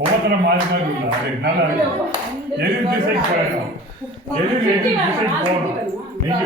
ஒவ்வொருத்தர மாறி மாறி உள்ள அது நல்லா இருக்கும். எதிர் திசைக்கு போயிடும். எதிர் திசைக்கு போகணும். நீங்க